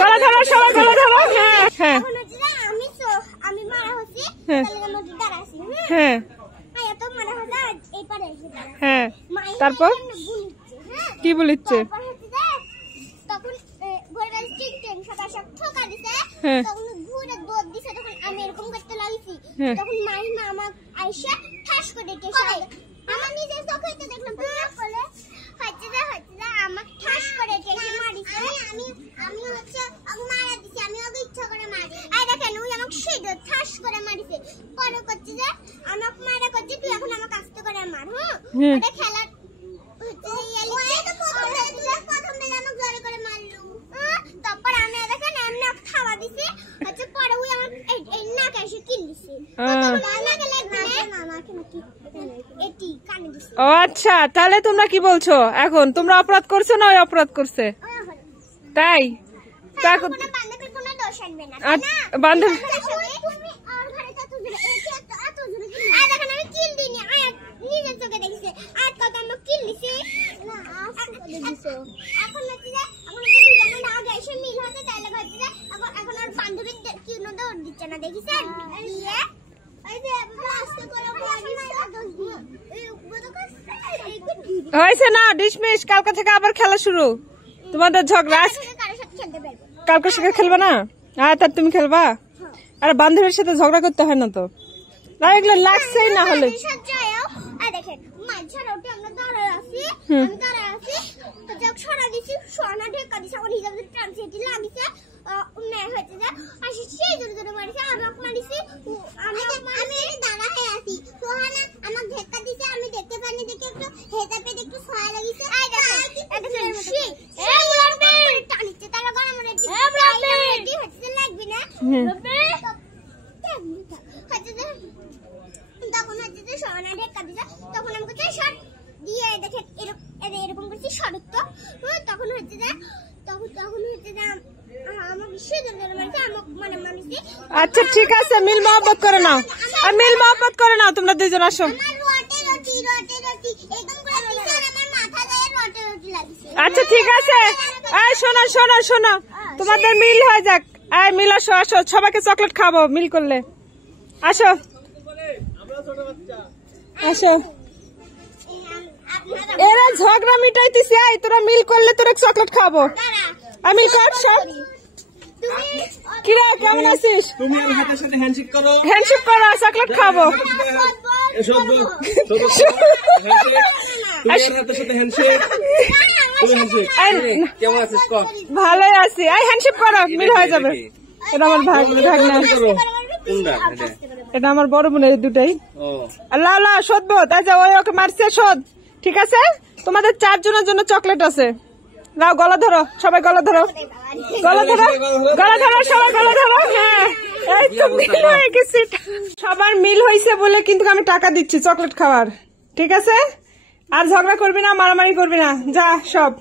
গলা ধরো সবাই, গলা ধরো। হ্যাঁ হ্যাঁ হ্যাঁ হ্যাঁ। তারপর কি বলিচ্ছে? তখন ঠোকা দিছে, তখন ঘুরে দৌড় দিছে, তখন আমি এরকম করতে লাগছি, তখন মাইমা আমার আইসা ঠাস করে আমার নিজের চোখে তো দেখলাম বলে হচ্ছে আমার ঠাস করে মারিছে। আমি হচ্ছে ওকে মারা দিছি, আমি ওকে ইচ্ছা করে মারি। আর দেখেন ওই আমাকে সেটা ঠাস করে মারিছে। পরে করছে যে আমাকে মারা করছে, তুই এখন আমাকে আস্তে করে মার। হ্যাঁ ওটা খেলা প্রথম বেলা আমাকে জোরে করে মারলো। তারপর আমি দেখেন এমনি খাওয়া দিছি, আচ্ছা পরে ওই আমার এই নাকে এসে কিনছে। ও আচ্ছা, তাহলে তোমরা কি বলছো এখন? তোমরা অপরাধ করছো না ওই অপরাধ করছে? তাই বান্ধবী দিচ্ছে না, দেখেছেন? হয়েছে না ডিসমিস, কালকে থেকে আবার খেলা শুরু। তোমাদের ঝগড়া কালকের সাথে খেলবে না? হ্যাঁ তার তুমি খেলবা? আরে বান্ধবীর সাথে ঝগড়া করতে হয় না তো, এগুলো লাগছেই না হলে। তখন হচ্ছে সোনা ঢেকা দিছে, তখন আমাকে শর্ট দিয়ে দেখে এরকম করছি শরৎ। তো তখন হচ্ছে যে আচ্ছা ঠিক আছে, মিল মহব্বত করে নাও, আর মিল মহব্বত করে নাও তোমরা দুইজন। আসো আচ্ছা ঠিক আছে। এই শোনো শোনো শোনো, তোমাদের মিল হয়ে যাক। এই মিল আসো, আসো সবাইকে চকলেট খাবো মিল করলে। আসো আসো, এরা ঝগড়া মিটাইতেছে, আই তোরা মিল করলে তোরা চকলেট খাবো। আমি কর সব। কিরা কেমন আছিস? তুমি আমার হাতের সাথে হ্যান্ডশেক করো, হ্যান্ডশেক করো, চকলেট খাবো। ভালোই আছি, এই হ্যান্ডশেক করো মিল হয়ে যাবে। এটা আমার ভাগনা, এটা আমার বড় বোনের দুটাই। আল্লাহ আল্লাহ শোধবো, তাই যা ওই ওকে মারছে শোধ। ঠিক আছে, তোমাদের 4 জনের জন্য চকলেট আছে। নাও গলা ধরো সবাই, গলা ধরো, গলা ধরো, গলা ধরো সবাই, গলা ধরো। হ্যাঁ এই তো মিল হয়ে গেছে, সবার মিল হয়েছে বলে কিন্তু আমি টাকা দিচ্ছি চকলেট খাওয়ার। ঠিক আছে, আর ঝগড়া করবি না, মারামারি করবি না, যা সব।